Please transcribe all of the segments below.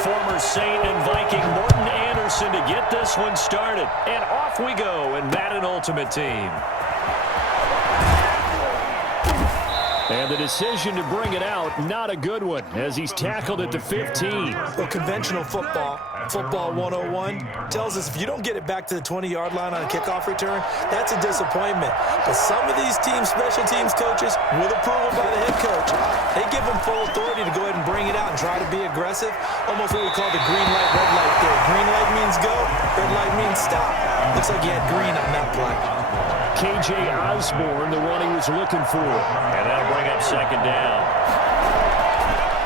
former Saint and Viking Morton Anderson to get this one started. And off we go in Madden Ultimate Team. And the decision to bring it out, not a good one, as he's tackled at the 15. Well, conventional football 101, tells us if you don't get it back to the 20-yard line on a kickoff return, that's a disappointment. But some of these teams, special teams coaches, with approval by the head coach, they give them full authority to go ahead and bring it out and try to be aggressive. Almost what we call the green light, red light theory. Green light means go, red light means stop. Looks like he had green on that play. K.J. Osborne, the one he was looking for. And that'll bring up second down.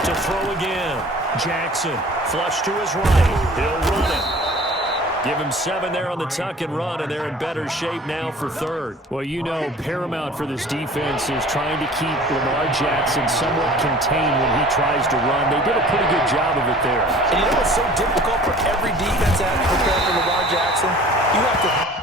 To throw again. Jackson, flush to his right. He'll run it. Give him 7 there on the tuck and run, and they're in better shape now for third. Well, you know, paramount for this defense is trying to keep Lamar Jackson somewhat contained when he tries to run. They did a pretty good job of it there. And you know what's so difficult for every defense to have to prepare for Lamar Jackson? You have to...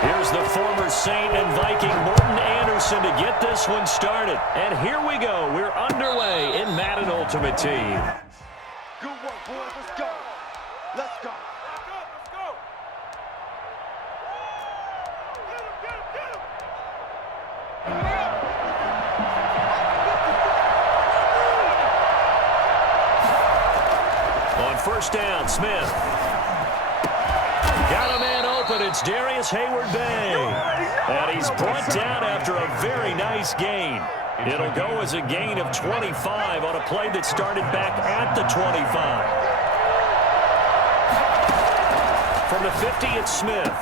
Here's the former Saint and Viking Morton Anderson to get this one started. And here we go. We're underway in Madden Ultimate Team. Good work, boys. Let's go. Let's go. Let's go. On first down, Smith. Got a man open. It's Darius Hayward-Bay. And he's brought down after a very nice gain. It'll go as a gain of 25 on a play that started back at the 25. From the 50, it's Smith.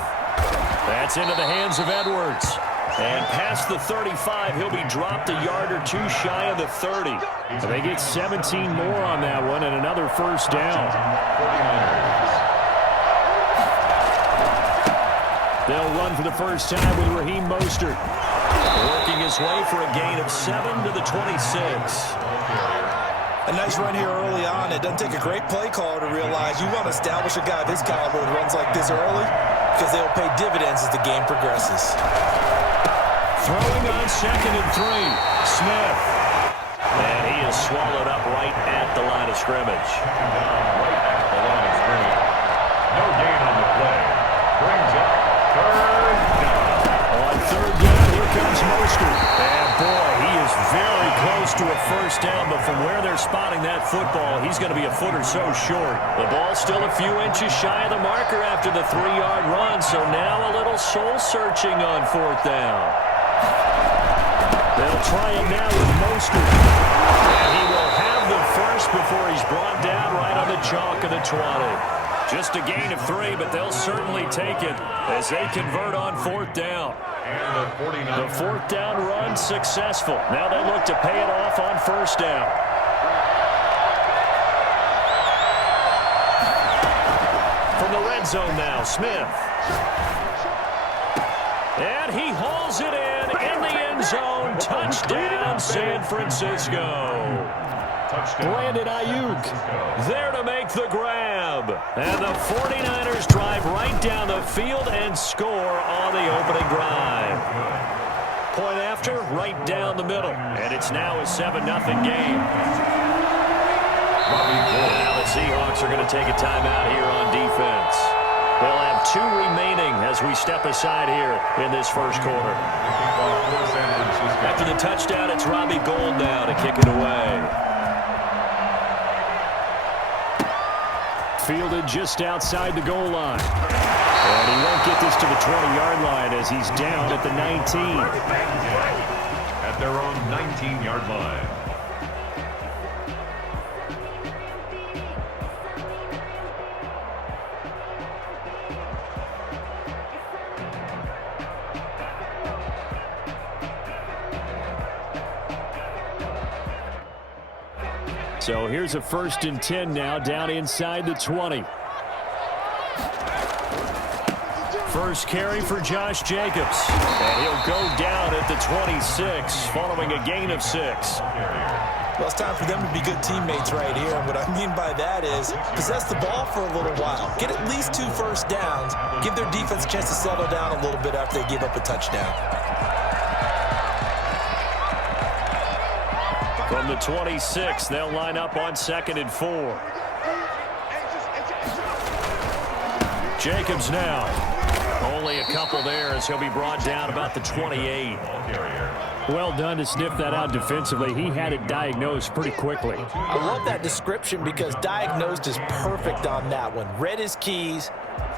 That's into the hands of Edwards. And past the 35, he'll be dropped a yard or two shy of the 30. So they get 17 more on that one and another first down. They'll run for the first time with Raheem Mostert. Working his way for a gain of 7 to the 26. A nice run here early on. It doesn't take a great play caller to realize you want to establish a guy of his caliber with runs like this early because they'll pay dividends as the game progresses. Throwing on 2nd and 3. Smith. And he is swallowed up right at the line of scrimmage. Right at the line of scrimmage. No gain on the play. Brings up third down. On third down, here comes Mostert. And boy, he is very close to a first down, but from where they're spotting that football, he's going to be a foot or so short. The ball's still a few inches shy of the marker after the 3-yard run, so now a little soul-searching on 4th down. They'll try it now with Mostert. And he will have the first before he's brought down right on the chalk of the 20. Just a gain of 3, but they'll certainly take it as they convert on 4th down. And the 4th down run successful. Now they look to pay it off on first down. From the red zone now, Smith. And he hauls it in the end zone. Touchdown, San Francisco. Touchdown. Brandon Ayuk there to make the grab. And the 49ers drive right down the field and score on the opening drive. Point after, right down the middle. And it's now a 7-0 game. Now the Seahawks are going to take a timeout here on defense. They'll have 2 remaining as we step aside here in this first quarter. After the touchdown, it's Robbie Gould now to kick it away. Fielded just outside the goal line. And he won't get this to the 20-yard line as he's down at the 19. At their own 19-yard line. So here's a 1st and 10 now down inside the 20. First carry for Josh Jacobs. And he'll go down at the 26 following a gain of 6. Well, it's time for them to be good teammates right here. And what I mean by that is possess the ball for a little while. Get at least 2 first downs. Give their defense a chance to settle down a little bit after they give up a touchdown. From the 26, they'll line up on 2nd and 4. Jacobs now. Only a couple there as he'll be brought down about the 28. Well done to sniff that out defensively. He had it diagnosed pretty quickly. I love that description because diagnosed is perfect on that one. Read his keys,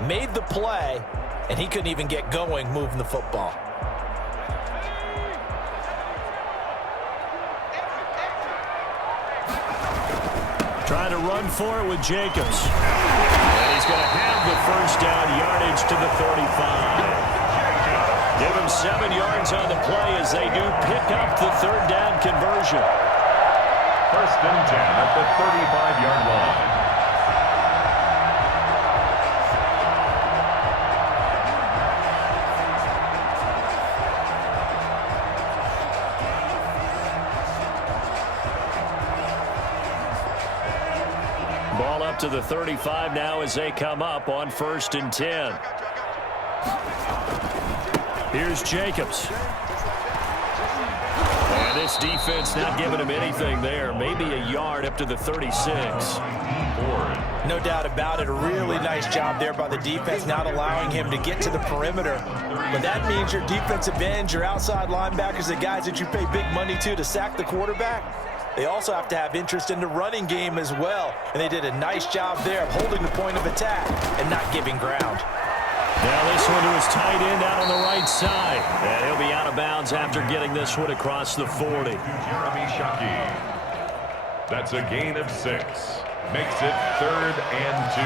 made the play, and he couldn't even get going moving the football. Trying to run for it with Jacobs. And he's going to have the first down yardage to the 35. Give him 7 yards on the play as they do pick up the 3rd down conversion. 1st and 10 at the 35-yard line. Ball up to the 35 now as they come up on 1st and 10. Here's Jacobs. And this defense not giving him anything there. Maybe a yard up to the 36. No doubt about it. A really nice job there by the defense, not allowing him to get to the perimeter. But that means your defensive ends, your outside linebackers, the guys that you pay big money to sack the quarterback, they also have to have interest in the running game as well. And they did a nice job there of holding the point of attack and not giving ground. Now this one to his tight end out on the right side. And he'll be out of bounds after getting this one across the 40. Jeremy Shockey. That's a gain of 6. Makes it 3rd and 2.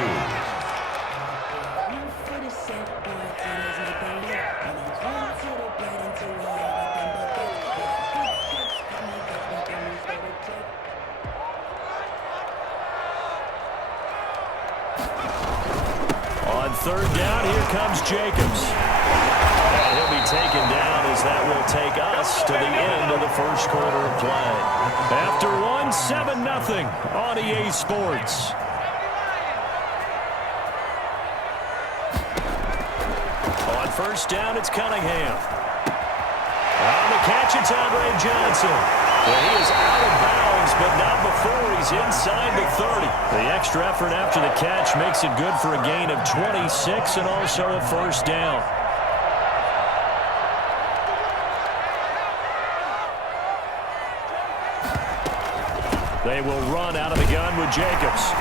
On 3rd down, here comes Jacobs. And he'll be taken down as that will take us to the end of the first quarter of play. After one, 7-0 on EA Sports. On 1st down, it's Cunningham. On the catch, it's Andre Johnson. Well, he is out of bounds, but not before he's inside the 30. The extra effort after the catch makes it good for a gain of 26 and also a 1st down. They will run out of the gun with Jacobs.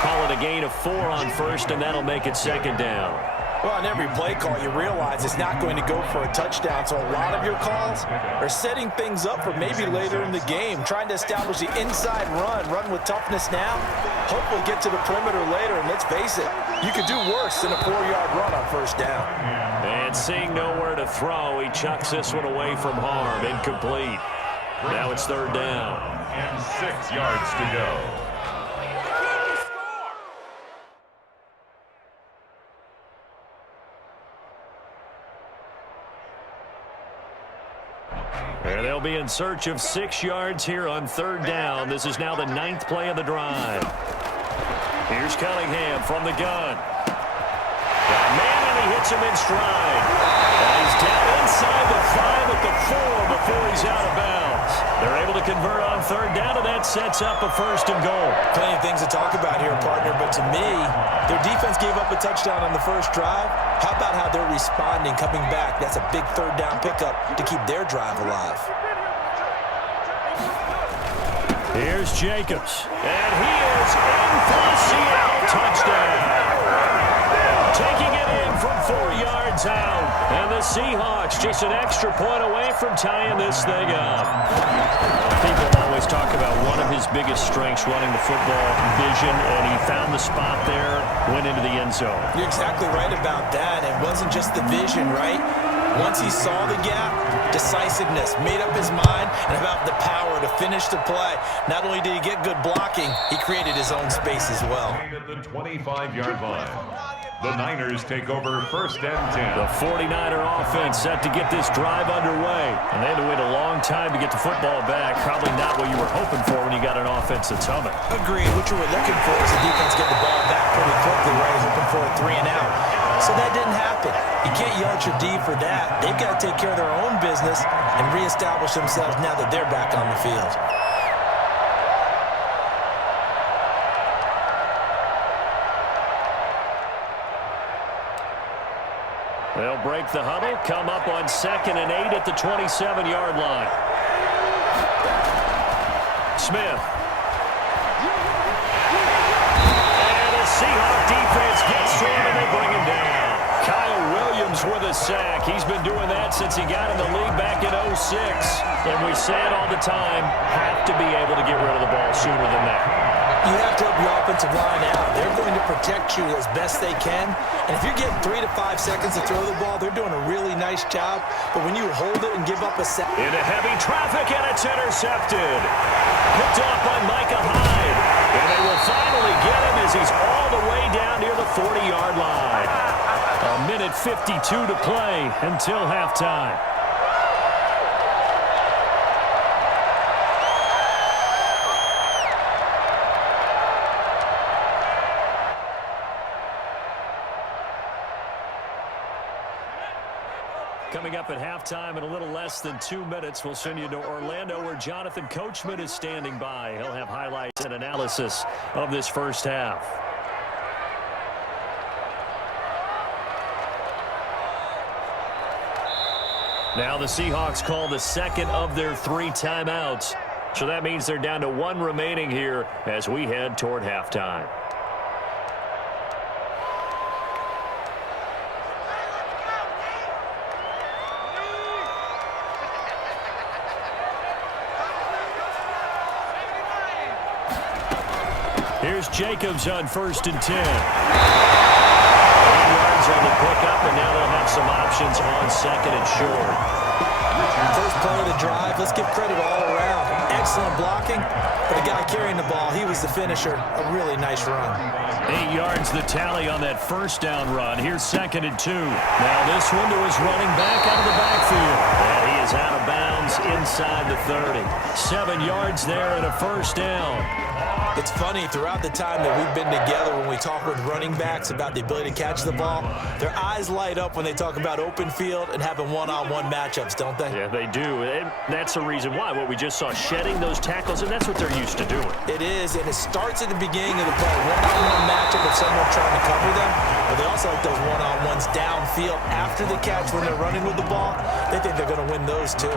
Call it a gain of 4 on 1st, and that'll make it 2nd down. Well, on every play call, you realize it's not going to go for a touchdown. So a lot of your calls are setting things up for maybe later in the game, trying to establish the inside run with toughness now, hopefully get to the perimeter later. And let's face it, you could do worse than a 4-yard run on 1st down. And seeing nowhere to throw, he chucks this one away from harm, incomplete. Now it's 3rd down. And 6 yards to go. And they'll be in search of 6 yards here on 3rd down. This is now the 9th play of the drive. Here's Cunningham from the gun. Got a man, and he hits him in stride. And he's down inside the 5 at the 4 before he's out of bounds. They're able to convert on 3rd down, and that sets up a 1st and goal. Plenty of things to talk about here, partner, but to me, their defense gave up a touchdown on the first drive. How about how they're responding, coming back? That's a big 3rd down pickup to keep their drive alive. Here's Jacobs, and he is in for the Seattle touchdown. Taking it in from 4 yards out. And the Seahawks just an extra point away from tying this thing up. People always talk about one of his biggest strengths running the football, vision, and he found the spot there, went into the end zone. You're exactly right about that. It wasn't just the vision, right? Once he saw the gap, decisiveness, made up his mind, and about the power to finish the play. Not only did he get good blocking, he created his own space as well. At the 25-yard line, the Niners take over 1st and 10. The 49er offense set to get this drive underway. And they had to wait a long time to get the football back. Probably not what you were hoping for when you got an offense that's humming. Agreed. What you were looking for is the defense get the ball back pretty quickly, right? Hoping for a 3 and out. So that didn't happen. You can't yell at your D for that. They've got to take care of their own business and reestablish themselves now that they're back on the field. They'll break the huddle, come up on 2nd and 8 at the 27-yard line. Smith. And the Seahawk defense gets to him, and they bring him down. Kyle Williams with a sack. He's been doing that since he got in the league back in 06. And we say it all the time, have to be able to get rid of the ball sooner than that. You have to help your offensive line out. They're going to protect you as best they can. And if you're getting 3 to 5 seconds to throw the ball, they're doing a really nice job. But when you hold it and give up a sack. Into heavy traffic, and it's intercepted. Picked off by Micah Hyde. And they will finally get him as he's all the way down near the 40-yard line. A minute 52 to play until halftime. Coming up at halftime in a little less than 2 minutes, we'll send you to Orlando where Jonathan Coachman is standing by. He'll have highlights and analysis of this first half. Now the Seahawks call the 2nd of their 3 timeouts. So that means they're down to 1 remaining here as we head toward halftime. Here's Jacobs on 1st and 10. 8 yards on the pickup, and now they'll have some options on 2nd and short. First play of the drive, let's give credit all around. Excellent blocking, but the guy carrying the ball, he was the finisher. A really nice run. 8 yards the tally on that 1st down run. Here's 2nd and 2. Now this one to his running back out of the backfield. And he is out of bounds inside the 30. 7 yards there and a 1st down. It's funny, throughout the time that we've been together, when we talk with running backs about the ability to catch the ball, their eyes light up when they talk about open field and having one-on-one matchups, don't they? Yeah, they do. And that's the reason why. What we just saw, shedding those tackles, and that's what they're used to doing. It is, and it starts at the beginning of the play. One-on-one matchup with someone trying to cover them, but they also like those one-on-ones downfield after the catch when they're running with the ball. They think they're going to win those too.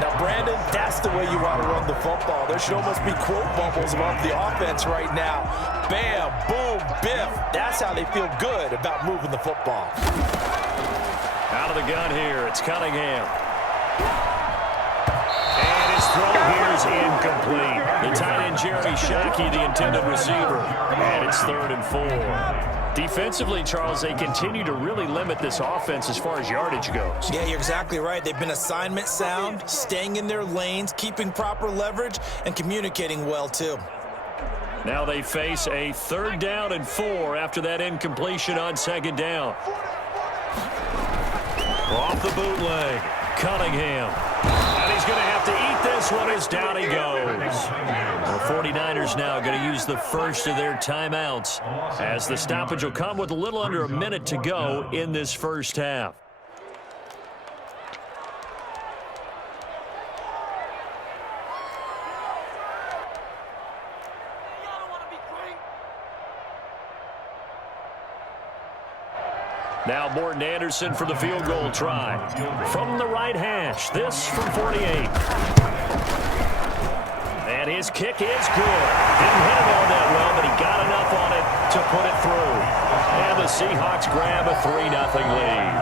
Now, Brandon, that's the way you want to run the football. There should almost be quote bubbles above the offense right now. Bam, boom, biff. That's how they feel good about moving the football. Out of the gun here, it's Cunningham. And his throw here is incomplete. The tight end, Jeremy Shockey, the intended receiver. And it's 3rd and 4. Defensively, Charles, they continue to really limit this offense as far as yardage goes. Yeah, you're exactly right. They've been assignment sound, staying in their lanes, keeping proper leverage, and communicating well, too. Now they face a 3rd down and 4 after that incompletion on 2nd down. Off the bootleg, Cunningham. And he's going to have to eat this one as down he goes. The 49ers now going to use the first of their timeouts as the stoppage will come with a little under a minute to go in this first half. Now Morton Anderson for the field goal try. From the right hash, this from 48. And his kick is good. Didn't hit it all that well, but he got enough on it to put it through. And the Seahawks grab a 3-0 lead.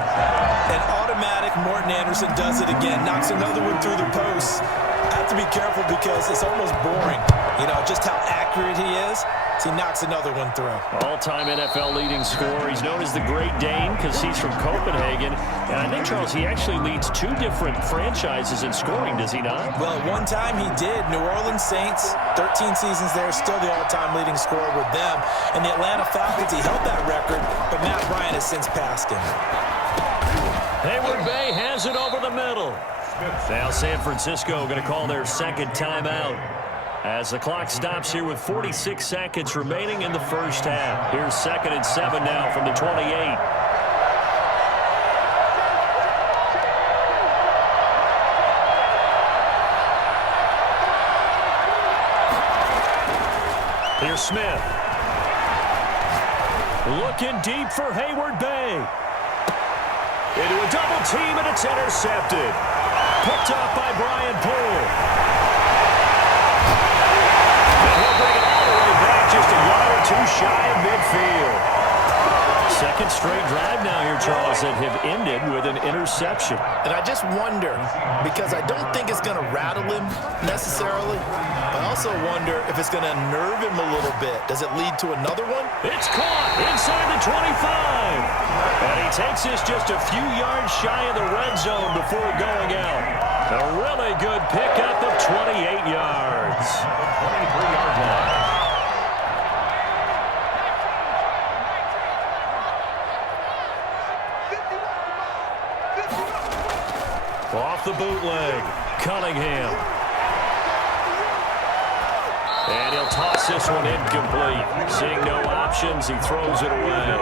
An automatic Morton Anderson does it again. Knocks another one through the post. I have to be careful because it's almost boring. You know, just how accurate he is. He knocks another one through. All-time NFL leading scorer. He's known as the Great Dane because he's from Copenhagen. And I think, Charles, he actually leads 2 different franchises in scoring, does he not? Well, at one time he did. New Orleans Saints, 13 seasons there, still the all-time leading scorer with them. And the Atlanta Falcons, he held that record, but Matt Bryant has since passed him. Hayward Bay has it over the middle. Now San Francisco going to call their second timeout as the clock stops here with 46 seconds remaining in the first half. Here's 2nd and 7 now from the 28. Here's Smith. Looking deep for Hayward Bay. Into a double team, and it's intercepted. Picked off by Brian Poole. Just a yard or 2 shy of midfield. Second straight drive now here, Charles, that have ended with an interception. And I just wonder, because I don't think it's going to rattle him necessarily, I also wonder if it's going to nerve him a little bit. Does it lead to another one? It's caught inside the 25. And he takes this just a few yards shy of the red zone before going out. A really good pickup of 28 yards. 23-yard line. Off the bootleg, Cunningham. And he'll toss this one incomplete. Seeing no options, he throws it away.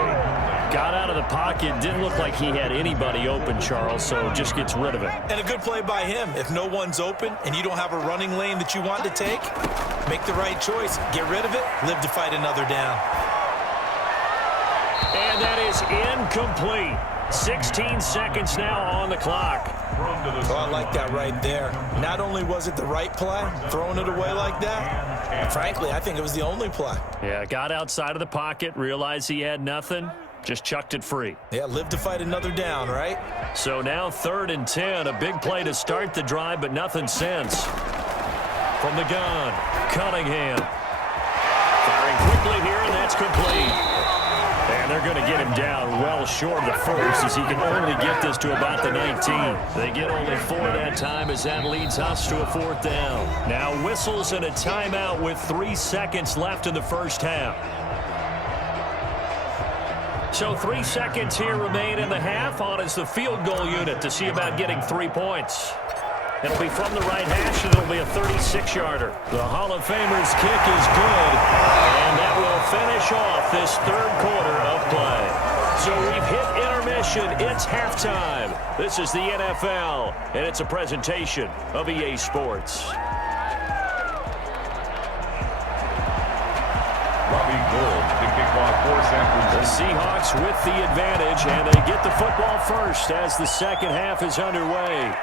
Got out of the pocket, didn't look like he had anybody open, Charles, so just gets rid of it. And a good play by him. If no one's open and you don't have a running lane that you want to take, make the right choice. Get rid of it, live to fight another down. And that is incomplete. 16 seconds now on the clock. Oh, I like that right there. Not only was it the right play, throwing it away like that, frankly, I think it was the only play. Yeah, got outside of the pocket, realized he had nothing, just chucked it free. Yeah, live to fight another down, right? So now 3rd and 10, a big play to start the drive, but nothing since. From the gun, Cunningham. Firing quickly here, and that's complete. And they're going to get him down well short of the first as he can only get this to about the 19. They get only 4 that time as that leads us to a 4th down. Now whistles and a timeout with 3 seconds left in the first half. So 3 seconds here remain in the half. On is the field goal unit to see about getting 3 points. It'll be from the right hash, and it'll be a 36-yarder. The Hall of Famer's kick is good, and that will finish off this 3rd quarter of play. So we've hit intermission. It's halftime. This is the NFL, and it's a presentation of EA Sports. Robbie Gould to kick off for San Francisco. The Seahawks with the advantage, and they get the football first as the second half is underway.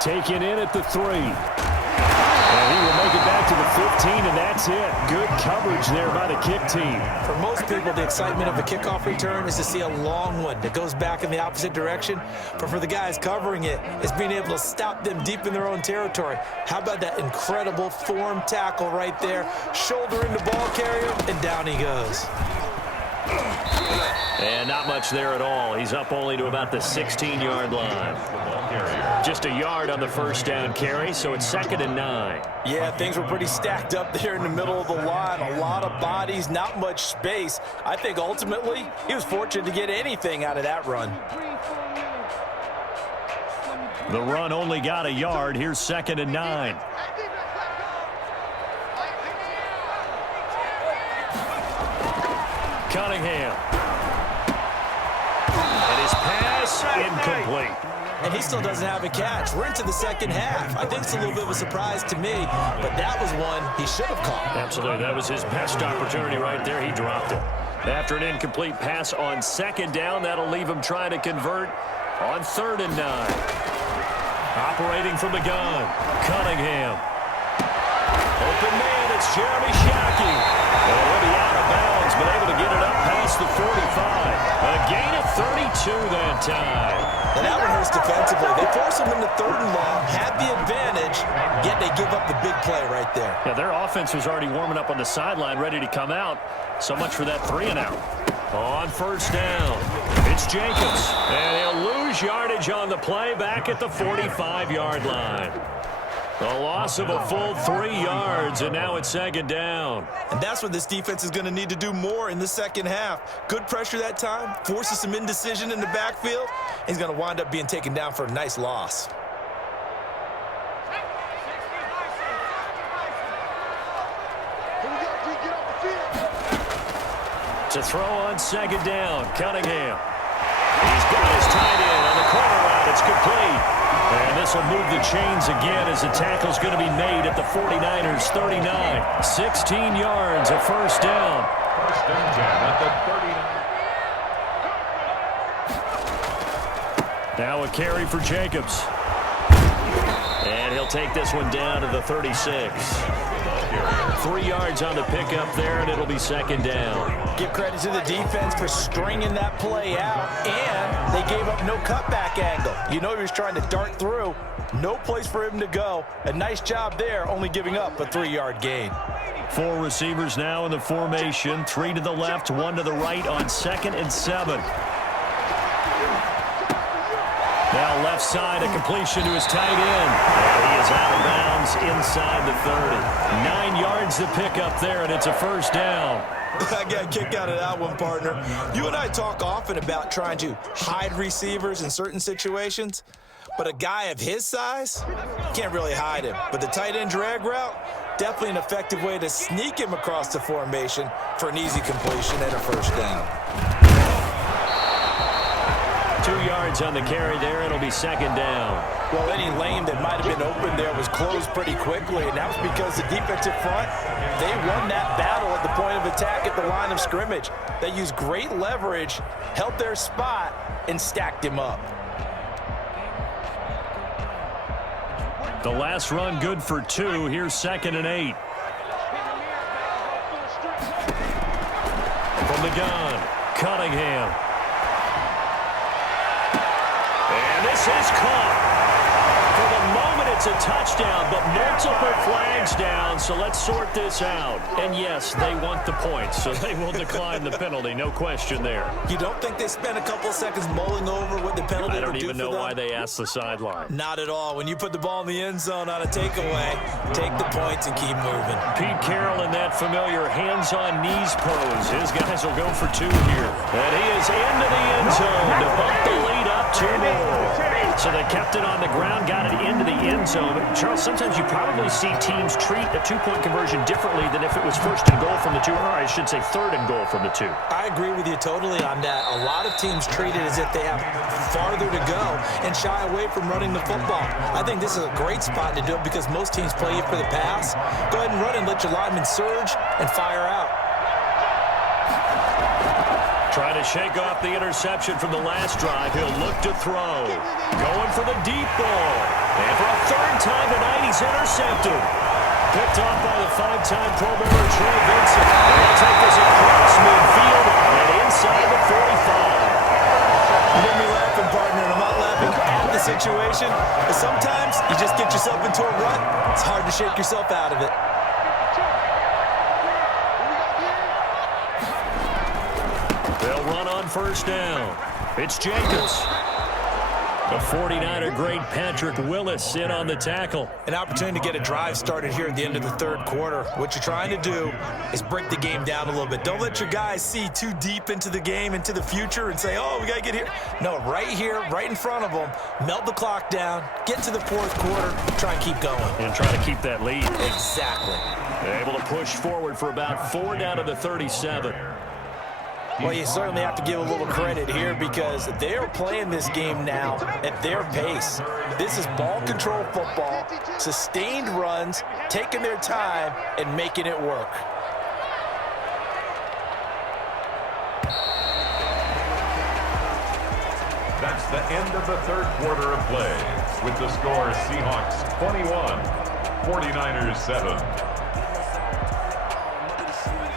Taken in at the 3. And he will make it back to the 15, and that's it. Good coverage there by the kick team. For most people, the excitement of a kickoff return is to see a long one that goes back in the opposite direction. But for the guys covering it, it's being able to stop them deep in their own territory. How about that incredible form tackle right there? Shoulder into ball carrier, and down he goes. And not much there at all. He's up only to about the 16-yard line. Just a yard on the first down carry, so it's 2nd and 9. Yeah, things were pretty stacked up there in the middle of the line. A lot of bodies, not much space. I think ultimately he was fortunate to get anything out of that run. The run only got a yard. Here's 2nd and 9. Cunningham. And his pass incomplete. And he still doesn't have a catch. We're into the second half. I think it's a little bit of a surprise to me, but that was one he should have caught. Absolutely. That was his best opportunity right there. He dropped it. After an incomplete pass on 2nd down, that'll leave him trying to convert on 3rd and 9. Operating from the gun, Cunningham. Open man, it's Jeremy Shockey. And he'll be out of bounds, but able to get it up past the 45. A gain of 32 that time. And that one hurts defensively. They force him into 3rd and long, had the advantage, yet they give up the big play right there. Yeah, their offense was already warming up on the sideline, ready to come out. So much for that 3-and-out. On 1st down, it's Jacobs. And he'll lose yardage on the play back at the 45-yard line. A loss of a full 3 yards, and now it's 2nd down. And that's what this defense is going to need to do more in the second half. Good pressure that time, forces some indecision in the backfield. He's going to wind up being taken down for a nice loss. To throw on 2nd down, Cunningham. He's got his tight end on the corner route. It's complete. And this will move the chains again as the tackle's going to be made at the 49ers' 39. 16 yards, a 1st down. 1st and 10 at the 39. Now a carry for Jacobs. And he'll take this one down to the 36. 3 yards on the pickup there, and it'll be 2nd down. Give credit to the defense for stringing that play out, and they gave up no cutback angle. You know he was trying to dart through. No place for him to go. A nice job there, only giving up a 3-yard gain. 4 receivers now in the formation. 3 to the left, 1 to the right on 2nd and 7. Now left side, a completion to his tight end. And he is out of bounds inside the 30. 9 yards to pick up there, and it's a 1st down. I got a kick out of that one, partner. You and I talk often about trying to hide receivers in certain situations, but a guy of his size, can't really hide him. But the tight end drag route, definitely an effective way to sneak him across the formation for an easy completion and a 1st down. 2 yards on the carry there. It'll be 2nd down. Well, any lane that might have been open there was closed pretty quickly, and that was because the defensive front, they won that battle at the point of attack at the line of scrimmage. They used great leverage, held their spot, and stacked him up. The last run good for 2. Here's 2nd and 8. From the gun, Cunningham. And this is caught. For the moment, it's a touchdown, but multiple flags down, so let's sort this out. And yes, they want the points, so they will decline the penalty, no question there. You don't think they spent a couple of seconds mulling over what the penalty I don't would do even for know them? why they asked the sideline. Not at all. When you put the ball in the end zone on a takeaway, take the points and keep moving. Pete Carroll in that familiar hands-on knees pose. His guys will go for 2 here. And he is into the end zone to bump the lead up 2 more. So they kept it on the ground, got it into the end zone. But Charles, sometimes you probably see teams treat a 2-point conversion differently than if it was 1st and goal from the 2, or I should say 3rd and goal from the 2. I agree with you totally on that. A lot of teams treat it as if they have farther to go and shy away from running the football. I think this is a great spot to do it because most teams play you for the pass. Go ahead and run and let your linemen surge and fire out. Trying to shake off the interception from the last drive. He'll look to throw. Going for the deep ball. And for a 3rd time tonight, he's intercepted. Picked off by the 5-time Pro Bowler Trey Vincent. They'll take this across midfield and inside the 45. You hear me laughing, partner, and I'm not laughing at the situation. But sometimes you just get yourself into a rut. It's hard to shake yourself out of it. They'll run on 1st down. It's Jacobs. The 49er great Patrick Willis in on the tackle. An opportunity to get a drive started here at the end of the third quarter. What you're trying to do is break the game down a little bit. Don't let your guys see too deep into the game, into the future, and say, oh, we got to get here. No, right here, right in front of them, melt the clock down, get to the fourth quarter, try and keep going. And try to keep that lead. Exactly. They're able to push forward for about 4 down to the 37. Well, you certainly have to give a little credit here because they're playing this game now at their pace. This is ball control football, sustained runs, taking their time, and making it work. That's the end of the third quarter of play. With the score, Seahawks 21, 49ers 7.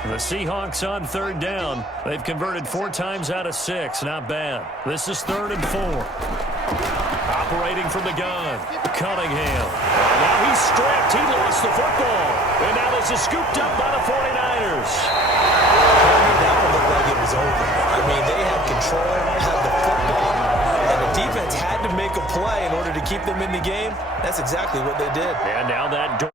The Seahawks on third down. They've converted 4 times out of 6. Not bad. This is 3rd and 4. Operating from the gun. Cunningham. Now he's stripped. He lost the football. And now this is scooped up by the 49ers. That one looked like it was over. I mean, they had control, had the football, and the defense had to make a play in order to keep them in the game. That's exactly what they did. And now that